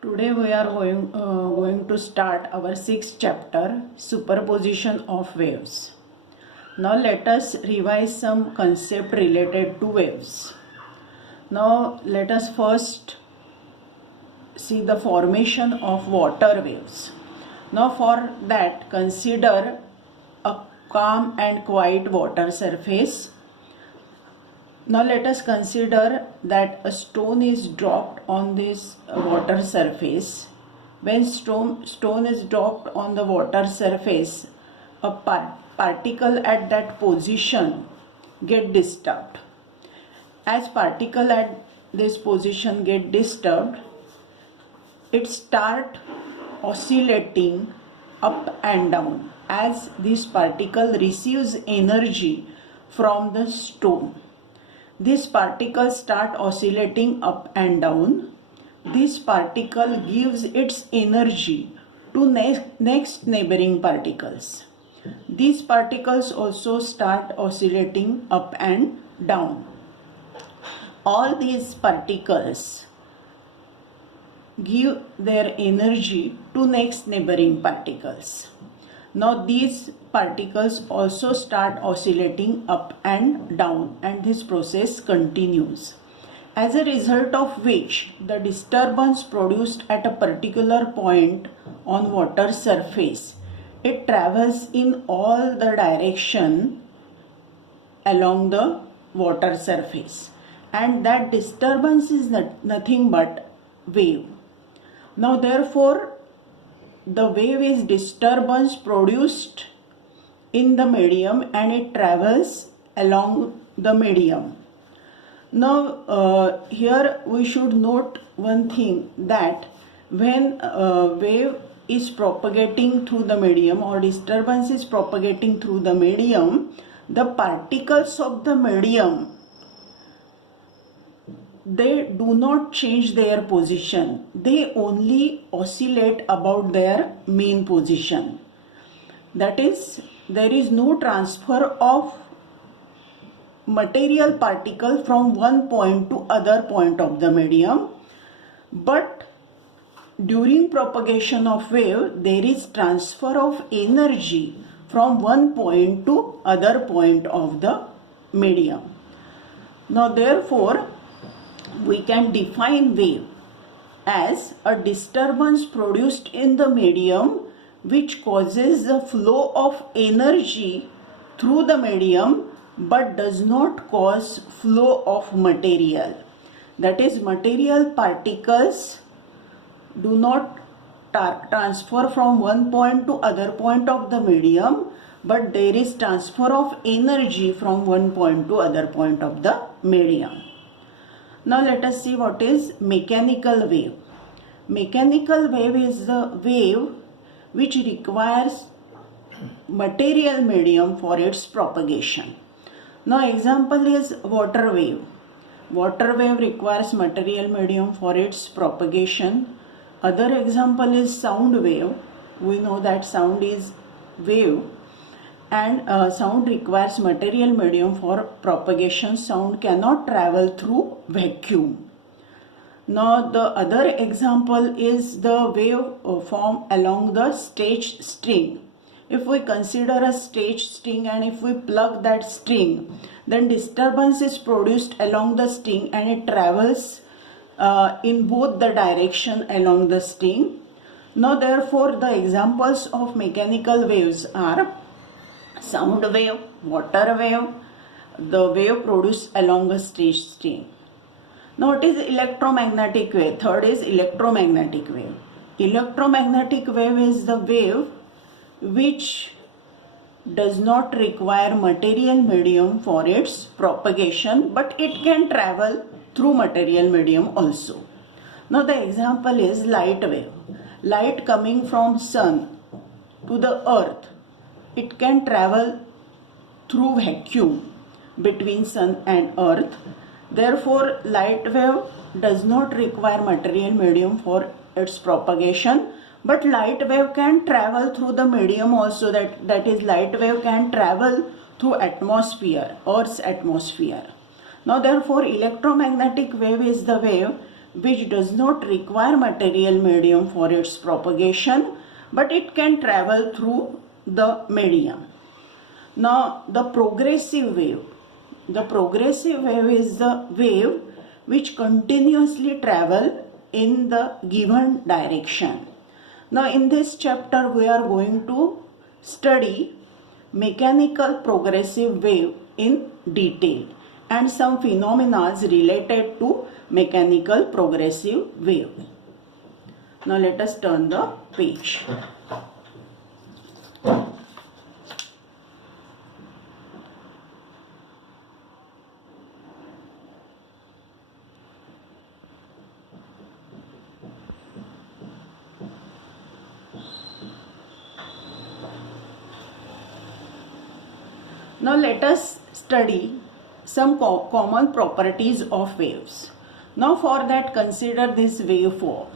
Today we are going to start our sixth chapter, superposition of waves. Now let us revise some concept related to waves. Now let us first see the formation of water waves. Now for that consider a calm and quiet water surface. Now let us consider that a stone is dropped on this water surface. When stone is dropped on the water surface, a particle at that position get disturbed. As particle at this position get disturbed, it start oscillating up and down as this particle receives energy from the stone. This particle start oscillating up and down. This particle gives its energy to next neighboring particles. These particles also start oscillating up and down. All these particles give their energy to next neighboring particles. Now these particles also start oscillating up and down, and this process continues. As a result of which the disturbance produced at a particular point on water surface, it travels in all the direction along the water surface, and that disturbance is nothing but wave. Now therefore the wave is disturbance produced in the medium and it travels along the medium. Now here we should note one thing, that when wave is propagating through the medium or disturbance is propagating through the medium, the particles of the medium, they do not change their position. They only oscillate about their mean position. That is, there is no transfer of material particle from one point to other point of the medium. But during propagation of wave, there is transfer of energy from one point to other point of the medium. Now therefore, we can define wave as a disturbance produced in the medium which causes the flow of energy through the medium but does not cause flow of material. That is, material particles do not transfer from one point to other point of the medium, but there is transfer of energy from one point to other point of the medium. Now let us see what is mechanical wave. Mechanical wave is the wave which requires material medium for its propagation. Now example is water wave. Water wave requires material medium for its propagation. Other example is sound wave. We know that sound is wave, and sound requires material medium for propagation. Sound cannot travel through vacuum. Now the other example is the wave form along the stage string. If we consider a stage string and if we plug that string, then disturbance is produced along the string and it travels in both the direction along the string. Now therefore the examples of mechanical waves are sound wave, water wave, the wave produced along a stage string. Now it is electromagnetic wave. Third is electromagnetic wave. Electromagnetic wave is the wave which does not require material medium for its propagation, but it can travel through material medium also. Now the example is light wave. Light coming from sun to the earth, it can travel through vacuum between sun and earth. Therefore, light wave does not require material medium for its propagation, but light wave can travel through the medium also. That is, light wave can travel through atmosphere, Earth's atmosphere. Now therefore, electromagnetic wave is the wave which does not require material medium for its propagation, but it can travel through the medium. Now, the progressive wave. The progressive wave is the wave which continuously travel in the given direction. Now, in this chapter, we are going to study mechanical progressive wave in detail and some phenomena related to mechanical progressive wave. Now, let us turn the page. Now let us study some common properties of waves. Now for that, consider this waveform.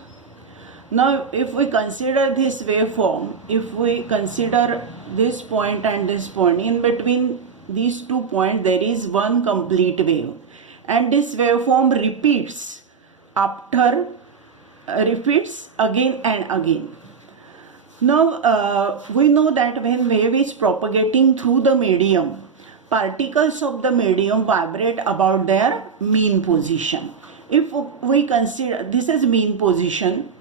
Now if we consider this waveform, if we consider this point and this point, in between these 2 points there is one complete wave, and this waveform repeats again and again. Now, we know that when wave is propagating through the medium, particles of the medium vibrate about their mean position. If we consider, this is mean position.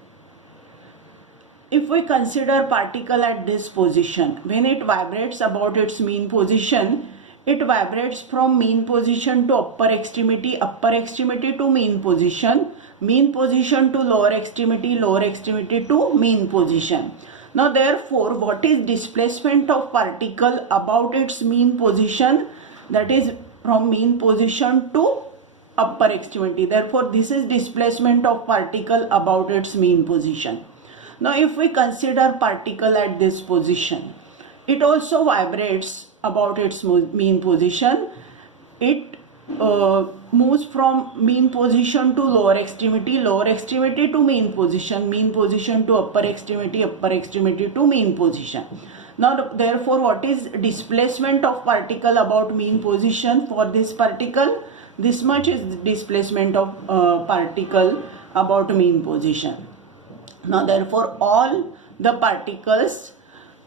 If we consider particle at this position, when it vibrates about its mean position, it vibrates from mean position to upper extremity to mean position to lower extremity to mean position. Now therefore, what is displacement of particle about its mean position? That is from mean position to upper extremity. Therefore, this is displacement of particle about its mean position. Now if we consider particle at this position, it also vibrates about its mean position. It moves from mean position to lower extremity to mean position to upper extremity to mean position. Now therefore, what is displacement of particle about mean position for this particle? This much is displacement of particle about mean position. Now therefore, all the particles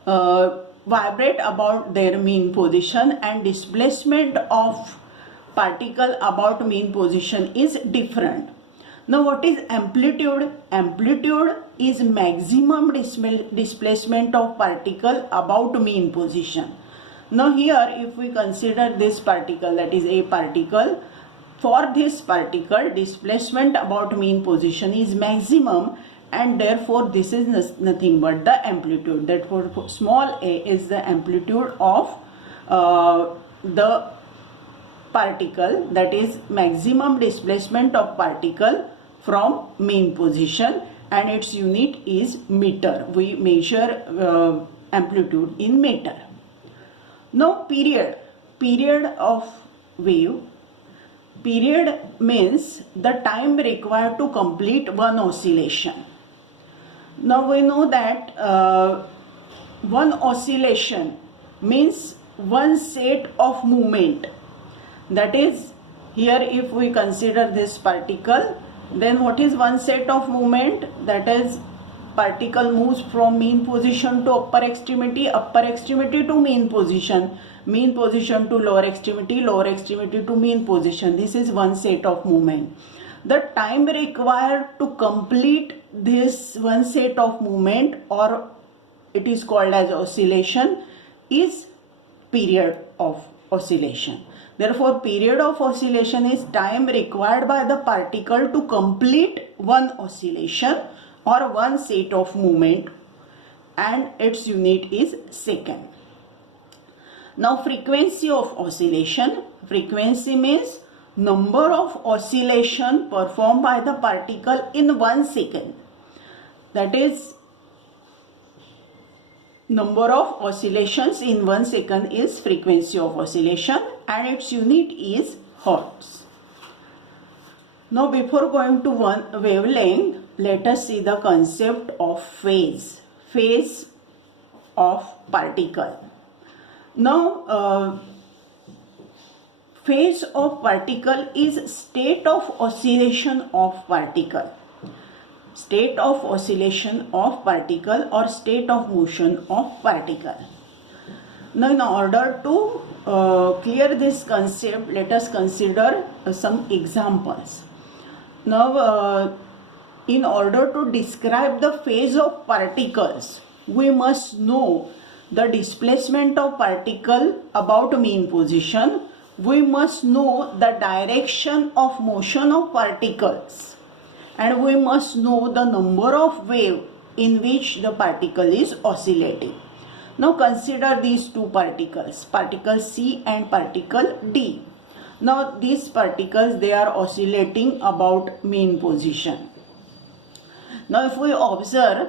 vibrate about their mean position, and displacement of particle about mean position is different. Now what is amplitude? Amplitude is maximum displacement of particle about mean position. Now here, if we consider this particle, that is a particle, for this particle displacement about mean position is maximum, and therefore this is nothing but the amplitude. Therefore small a is the amplitude of the particle, that is maximum displacement of particle from mean position, and its unit is meter. We measure amplitude in meter. Now period of wave. Period means the time required to complete one oscillation. Now we know that one oscillation means one set of movement. That is, here if we consider this particle, then what is one set of movement? That is, particle moves from mean position to upper extremity to mean position to lower extremity to mean position. This is one set of movement. The time required to complete this one set of movement, or it is called as oscillation, is period of oscillation. Therefore, period of oscillation is time required by the particle to complete one oscillation or one set of movement, and its unit is second. Now frequency of oscillation. Frequency means number of oscillation performed by the particle in 1 second. That is, number of oscillations in 1 second is frequency of oscillation, and its unit is hertz. Now before going to one wavelength, let us see the concept of phase. Phase of particle. Now phase of particle is state of oscillation of particle. State of oscillation of particle or state of motion of particle. Now, in order to clear this concept, let us consider some examples. Now, in order to describe the phase of particles, we must know the displacement of particle about mean position. We must know the direction of motion of particles, and we must know the number of waves in which the particle is oscillating. Now consider these two particles, particle C and particle D. Now these particles, they are oscillating about mean position. Now if we observe,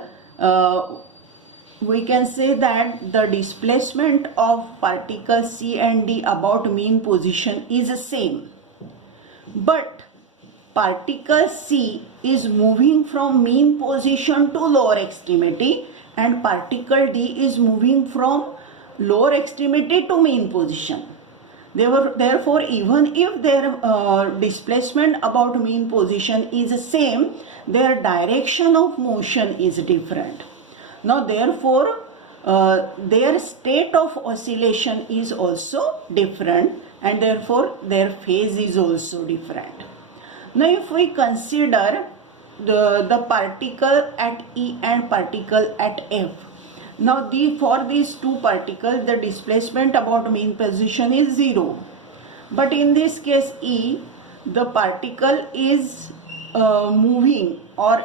we can say that the displacement of particles C and D about mean position is the same. But particle C is moving from mean position to lower extremity, and particle D is moving from lower extremity to mean position. Therefore, even if their displacement about mean position is the same, their direction of motion is different. Now, therefore, their state of oscillation is also different, and therefore their phase is also different. Now, if we consider the particle at E and particle at F. Now for these two particles, the displacement about mean position is 0. But in this case E, the particle is moving, or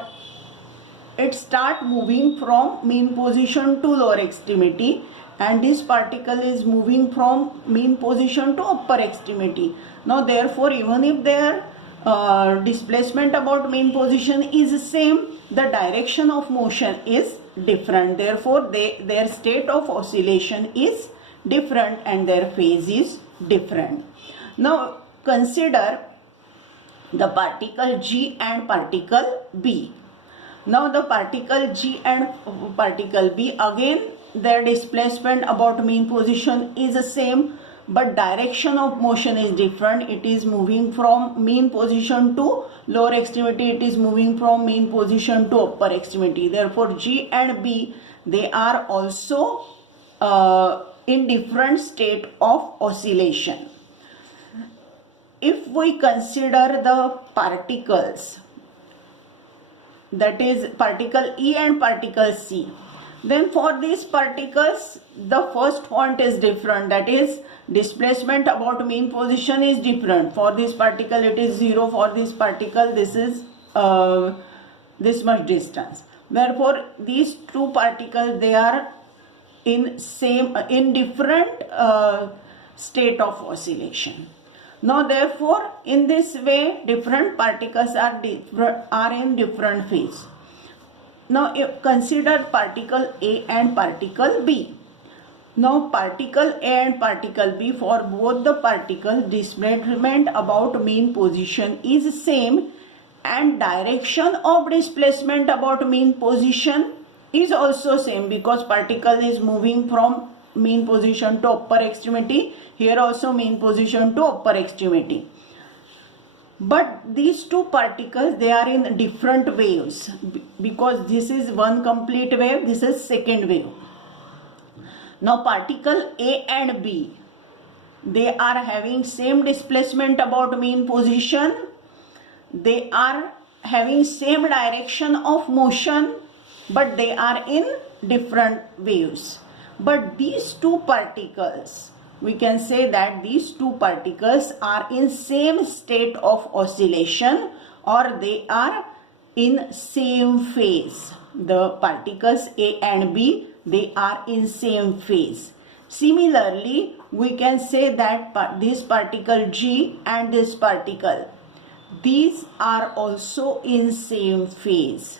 it start moving from mean position to lower extremity, and this particle is moving from mean position to upper extremity. Now therefore, even if their displacement about mean position is same, the direction of motion is different. Therefore, their state of oscillation is different and their phase is different. Now consider the particle G and particle B. Now the particle G and particle B, again their displacement about mean position is the same, but direction of motion is different. It is moving from mean position to lower extremity, it is moving from mean position to upper extremity. Therefore G and B, they are also in different state of oscillation. If we consider the particles, that is particle E and particle C, then for these particles the first point is different, that is displacement about mean position is different. For this particle it is 0, for this particle this is this much distance. Therefore these two particles, they are in different state of oscillation. Now therefore in this way different particles are in different phase. Now consider particle A and particle B. Now particle A and particle B, for both the particles displacement about mean position is same, and direction of displacement about mean position is also same, because particle is moving from mean position to upper extremity, here also mean position to upper extremity. But these two particles, they are in different waves, because this is one complete wave, this is second wave. Now particle A and B, they are having same displacement about mean position, they are having same direction of motion, but they are in different waves. But these two particles, we can say that these two particles are in same state of oscillation, or they are in same phase. The particles A and B, they are in same phase. Similarly, we can say that this particle G and this particle, these are also in same phase.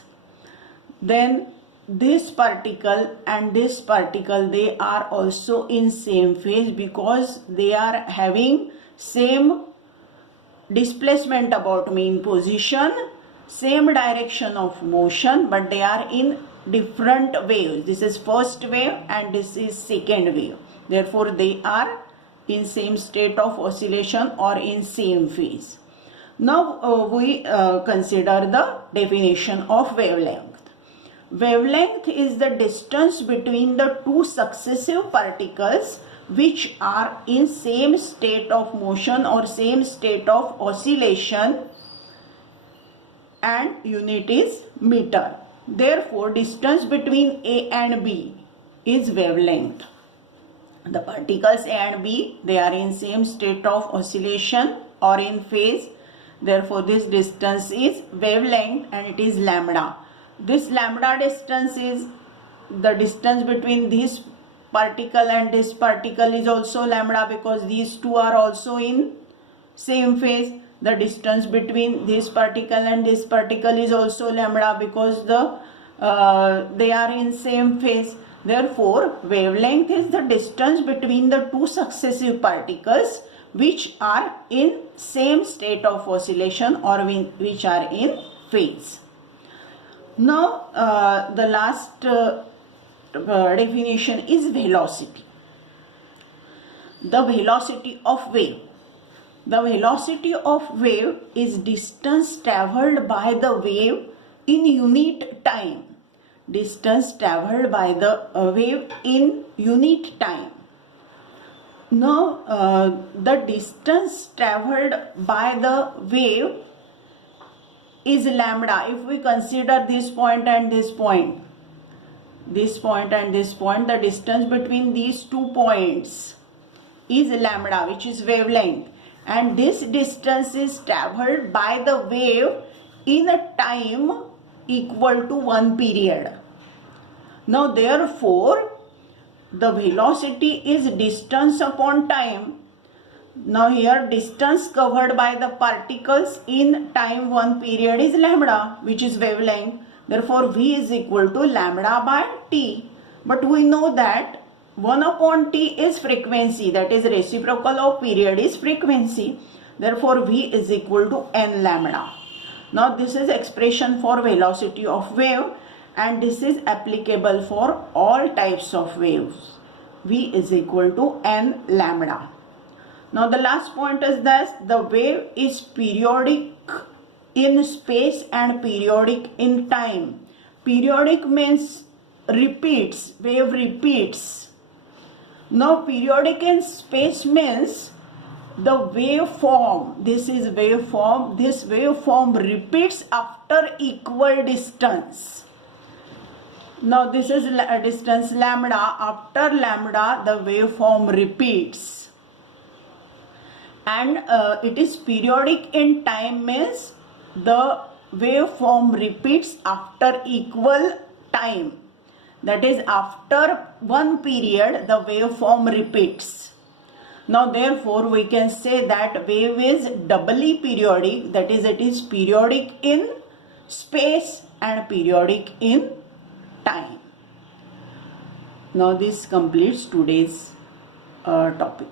Then this particle and this particle, they are also in same phase, because they are having same displacement about mean position, same direction of motion, but they are in different waves. This is first wave and this is second wave. Therefore they are in same state of oscillation or in same phase. Now we consider the definition of wavelength. Wavelength is the distance between the two successive particles which are in same state of motion or same state of oscillation, and unit is meter. Therefore, distance between A and B is wavelength. The particles A and B, they are in same state of oscillation or in phase. Therefore, this distance is wavelength and it is lambda. This lambda distance is the distance between this particle and this particle is also lambda, because these two are also in same phase. The distance between this particle and this particle is also lambda, because they are in same phase. Therefore, wavelength is the distance between the two successive particles which are in same state of oscillation or which are in phase. Now, the last definition is velocity. The velocity of wave. The velocity of wave is distance travelled by the wave in unit time. Distance travelled by the wave in unit time. Now, the distance travelled by the wave is lambda. If we consider this point and this point, the distance between these 2 points is lambda, which is wavelength, and this distance is travelled by the wave in a time equal to 1 period. Now, therefore, the velocity is distance upon time. Now, here distance covered by the particles in time 1 period is lambda, which is wavelength. Therefore, V is equal to lambda by T. But we know that 1 upon T is frequency, that is reciprocal of period is frequency. Therefore, V is equal to N lambda. Now, this is expression for velocity of wave, and this is applicable for all types of waves. V is equal to N lambda. Now, the last point is that the wave is periodic in space and periodic in time. Periodic means repeats, wave repeats. Now, periodic in space means the waveform, this is waveform, this waveform repeats after equal distance. Now, this is distance lambda. After lambda, the waveform repeats. And it is periodic in time means the waveform repeats after equal time. That is, after 1 period, the waveform repeats. Now, therefore, we can say that wave is doubly periodic. That is, it is periodic in space and periodic in time. Now, this completes today's topic.